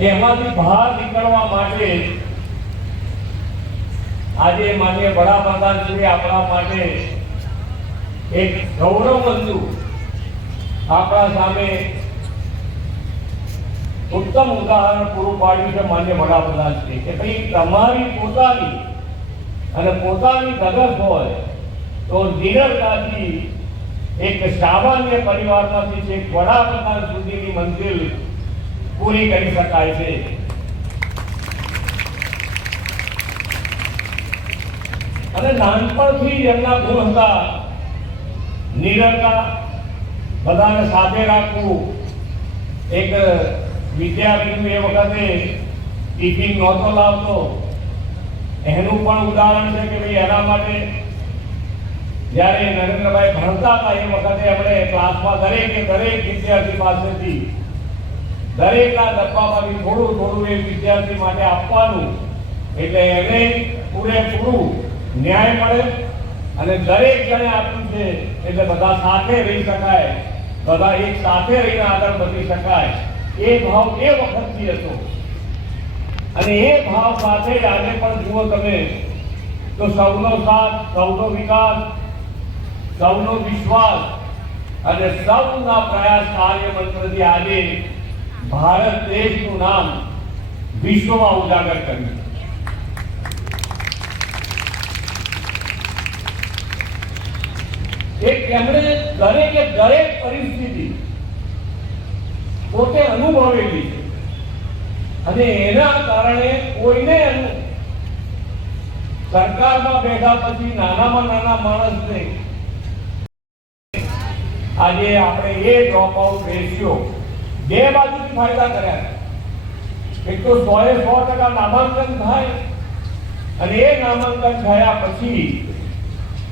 એમાંથી બહાર નીકળવા માટે આજે માનનીય વડાપ્રધાન શ્રી આપણા માટે એક ગૌરવવંતુ આપણા સામે ઉત્તમ ઉદાહરણ પૂરું પાડ્યું છે માનનીય વડાપ્રધાન શ્રી કે ભાઈ તમારી પોતાની અને પોતાની ધગશ હોય તો નિડરતાથી એક સામાન્ય પરિવારમાંથી છે વડાપ્રધાન સુધીની મંજિલ પૂરી કરી શકાય છે। અને નાનપણથી જ એમના ગુણ હતા નિડરતા, બધાને સાથે રાખવું। એક વિદ્યાર્થીનું એ વખતે ટિફિન નહોતો લાવતો, એનું પણ ઉદાહરણ છે કે ભાઈ એના માટે જ્યારે નરેન્દ્રભાઈ ભણતા હતા એ વખતે એમણે ક્લાસમાં દરેક વિદ્યાર્થી પાસેથી દરેકના ડબ્બામાંથી થોડું થોડું એ વિદ્યાર્થી માટે આપવાનું, એટલે એને પૂરેપૂરું ન્યાય મળે અને દરેક જણે આપ્યું છે એટલે બધા સાથે રહી શકાય, બધા એક સાથે રહીને આગળ વધી શકાય। એ ભાવ એ વખતથી હતો અને એ ભાવ સાથે જ આજે પણ જુઓ તમે તો સૌનો સાથ, સૌનો વિકાસ, સૌનો વિશ્વાસ અને સૌના પ્રયાસ કાર્ય મંત્રથી આજે ભારત દેશનું નામ વિશ્વમાં ઉજાગર કર્યું। એક એમણે દરેક પરિસ્થિતિ પોતે અનુભવેલી છે અને એના કારણે કોઈને સરકારમાં બેઠા પછી નાનામાં નાના માણસને આજે આપણે એ ડ્રોપ આઉટ રેશિયો બે બાજુથી ફાયદા કર્યા। એક તો 100% નામાંકન થાય અને એ નામાંકન થયા પછી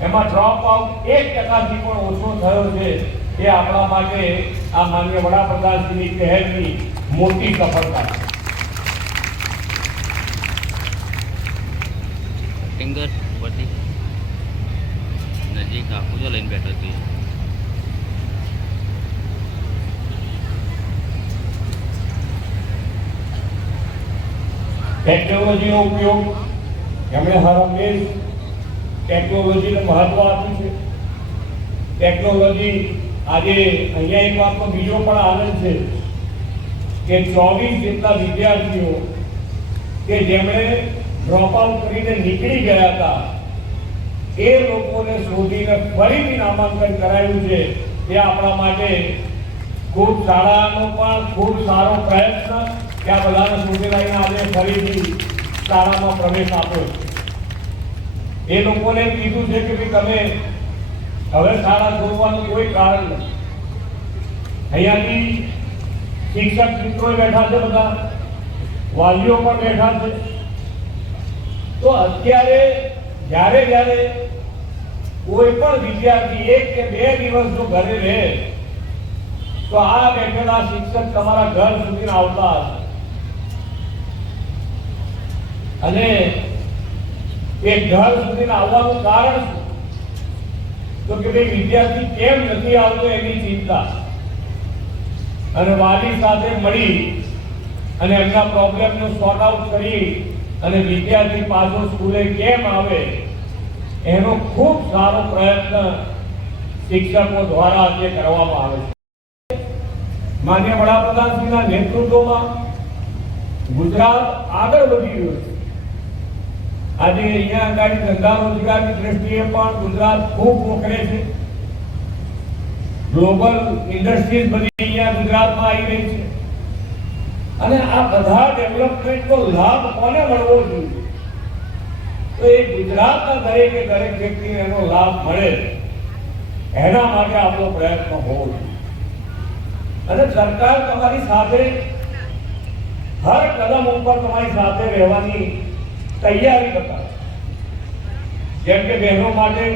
એમાં ડ્રોપ આઉટ 1% પણ ઓછો થયો છે। એ આપણા માટે આ માનનીય વડાપ્રધાનશ્રીની પહેલની મોટી સફળતા છે। ફિંગર ઉપરથી નજીક આપું જો લઈને બેઠો છું। ટેકનોલોજીનો ઉપયોગ એમણે હર હંમેશ ટેકનોલોજીને મહત્વ આપ્યું છે। ટેકનોલોજી આજે અહીંયા એક વાતનો બીજો પણ આનંદ છે કે 24 જેટલા વિદ્યાર્થીઓ કે જેમણે ડ્રોપ આઉટ કરીને નીકળી ગયા હતા એ લોકોને શોધીને ફરીથી નામાંકન કરાયું છે। એ આપણા માટે ખૂબ શાળાનો પણ ખૂબ સારો પ્રયત્ન કે આ બધાને શોધી લઈને આજે ફરીથી શાળામાં પ્રવેશ આપ્યો છે। એ લોકોને કીધું છે કે ભાઈ તમે હવે શાળા છોડવાનું કોઈ કારણ નથી। અહીંયાથી શિક્ષક મિત્રો બેઠા છે, બધા વાલીઓ પણ બેઠા છે। તો અત્યારે જ્યારે કોઈ પણ વિદ્યાર્થી 1 કે 2 દિવસ જો ઘરે રહે તો આ બેઠેલા શિક્ષક તમારા ઘર સુધી આવતા હશે અને એ ઘર સુધી આવવાનું કારણ શું? તો કે ભાઈ વિદ્યાર્થી કેમ નથી આવતો એની ચિંતા અને વાલી સાથે મળી અને એમના પ્રોબ્લેમને સોર્ટ આઉટ કરી અને વિદ્યાર્થી પાછો સ્કૂલે કેમ આવે એનો ખૂબ સારો પ્રયત્ન શિક્ષકો દ્વારા આજે કરવામાં આવે છે। માનનીય વડાપ્રધાનશ્રીના નેતૃત્વમાં ગુજરાત આગળ વધી રહ્યું છે। આજે અહીંયા આગળ ધંધા રોજગારની દ્રષ્ટિએ પણ ગુજરાત ખૂબ મોખરે છે। ગ્લોબલ ઇન્ડસ્ટ્રીઝ બધી અહીંયા ગુજરાતમાં આવી રહી છે અને આ બધા ડેવલપમેન્ટનો લાભ કોને મળવો જોઈએ? તો એ ગુજરાતના દરેક વ્યક્તિને એનો લાભ મળે એના માટે આપણો પ્રયત્ન હોવો જોઈએ અને સરકાર તમારી સાથે હર કદમ ઉપર તમારી સાથે રહેવાની તૈયારી બતાવે। જેમ કે બહેનો માટે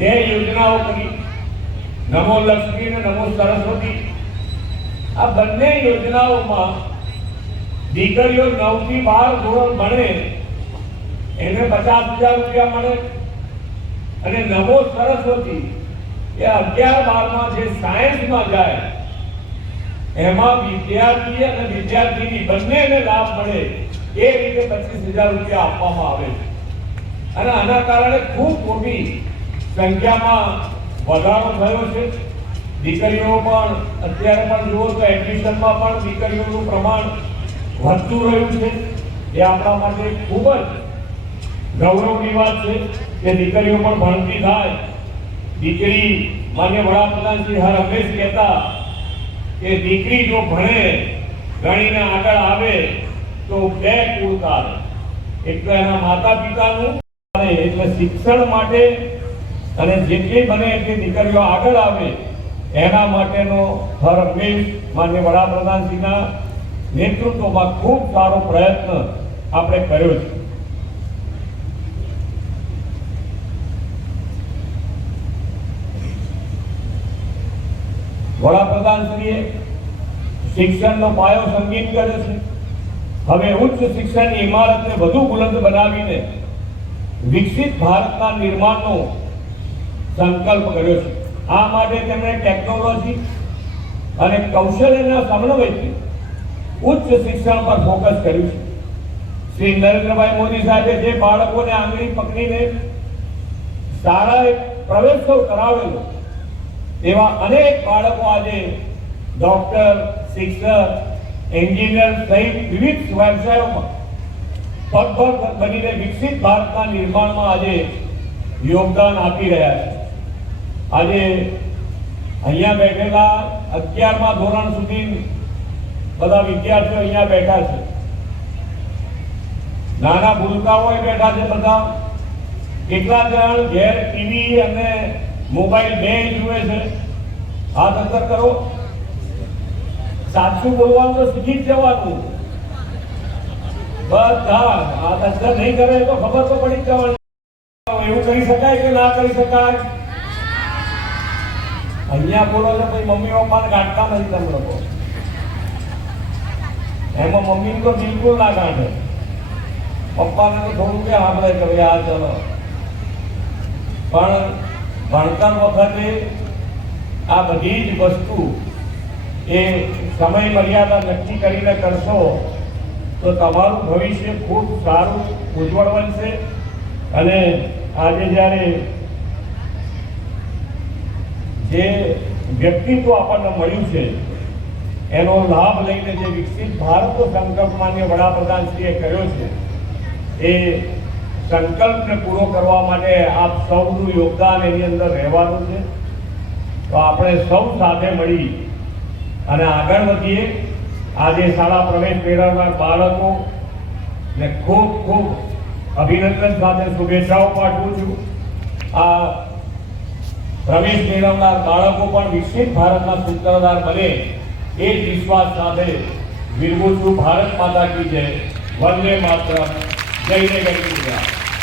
2 યોજનાઓ કરી, નમો લક્ષ્મી અને નમો સરસ્વતી। આ બંને યોજનાઓમાં દીકરીઓ 9 થી 12 ધોરણ ભણે એને 50,000 રૂપિયા મળે અને નમો સરસ્વતી એ 11-12 માં જે સાયન્સમાં જાય એમાં વિદ્યાર્થી અને વિદ્યાર્થીની બંનેને લાભ મળે એ રીતે 25,000 રૂપિયા આપવામાં આવે છે. અને આના કારણે ખૂબ મોટી સંખ્યામાં વધારો થયો છે. દીકરીઓ પણ અત્યારે પણ જુઓ તો એડમિશનમાં પણ દીકરીઓનું પ્રમાણ વધતું રહ્યું છે. એ આપણા માટે ખૂબ જ ગૌરવની વાત છે કે દીકરીઓ પણ ભણતી થાય. દીકરી માન્ય વડાપ્રધાન શ્રી હર હંમેશ કહેતા કે દીકરી જો ભણે ગણીને આગળ આવે તો બે કુળ કાઢે. એટલે એના માતા પિતાનું એટલે શિક્ષણ માટે અને જેટલી બને એટલી દીકરીઓ આગળ આવે એના માટેનો હર હંમેશ માન્ય વડાપ્રધાનશ્રીના નેતૃત્વમાં ખૂબ સારો પ્રયત્ન આપણે કર્યો છે. વડાપ્રધાનશ્રીએ શિક્ષણનો પાયો સંગીન કર્યો છે. હવે ઉચ્ચ શિક્ષણની ઇમારતને વધુ બુલંદ બનાવીને વિકસિત ભારતના નિર્માણનો સંકલ્પ કર્યો છે. આ માટે તેમણે ટેકનોલોજી અને કૌશલ્યના સમન્વયથી ઉચ્ચ શિક્ષણ પર ફોકસ કર્યું છે. શ્રી નરેન્દ્રભાઈ મોદી સાહેબે જે બાળકોને આંગળી પકડીને શાળાએ પ્રવેશ કરાવેલો એવા અનેક બાળકો આજે ડોક્ટર, શિક્ષક, એન્જિનિયર સહિત વિવિધ વ્યવસાયોમાં પગભર બનીને વિકસિત ભારતના નિર્માણમાં આજે યોગદાન આપી રહ્યા છે. આજે અહીંયા બેઠેલા 11મા ધોરણ સુધી બધા વિદ્યાર્થીઓ અહીંયા બેઠા છે. નાના ભૂલકાઓ બેઠા છે બધા. કેટલા જણ ઘેર ટીવી અને મોબાઈલ બે જુએ છે? હાથ અંદર કરો. સાચું બોલવાનું તો શીખી જ જવાનું. બધા હાથ અંદર નહીં કરે તો ખબર તો પડી જ જવાની. એવું કરી શકાય કે ના કરી શકાય? અહીંયા બોલો છો પછી મમ્મી પપ્પાને કાઢતા નથી તમે લોકો. એમાં મમ્મી તો બિલકુલ ના કાઢે. પપ્પાને તો થોડું કે સાંભળે કે ભાઈ આ ચલો. પણ ભણતર વખતે આ બધી જ વસ્તુ એ સમય મર્યાદા નક્કી કરીને કરશો તો તમારું ભવિષ્ય ખૂબ સારું ઉજ્જવળ બનશે. અને આજે જ્યારે જે વ્યક્તિત્વ આપણને મળ્યું છે એનો લાભ લઈને જે વિકસિત ભારતનો સંકલ્પ માન્ય વડાપ્રધાનશ્રીએ કર્યો છે એ સંકલ્પને પૂરો કરવા માટે આપ સૌનું યોગદાન એની અંદર રહેવાનું છે. તો આપણે સૌ સાથે મળી અને આગળ વધીએ. આજે શાળા પ્રવેશ મેળવનાર બાળકો ને ખૂબ ખૂબ અભિનંદન સાથે શુભેચ્છાઓ પાઠવું છું. આ પ્રવેશ મેળવનાર બાળકો પણ વિકસિત ભારતના સૂત્રધાર બને એ જ વિશ્વાસ સાથે વિરમું છું. ભારત માતા કી જય. વંદે માતરમ. જય જય ગરવી ગુજરાત.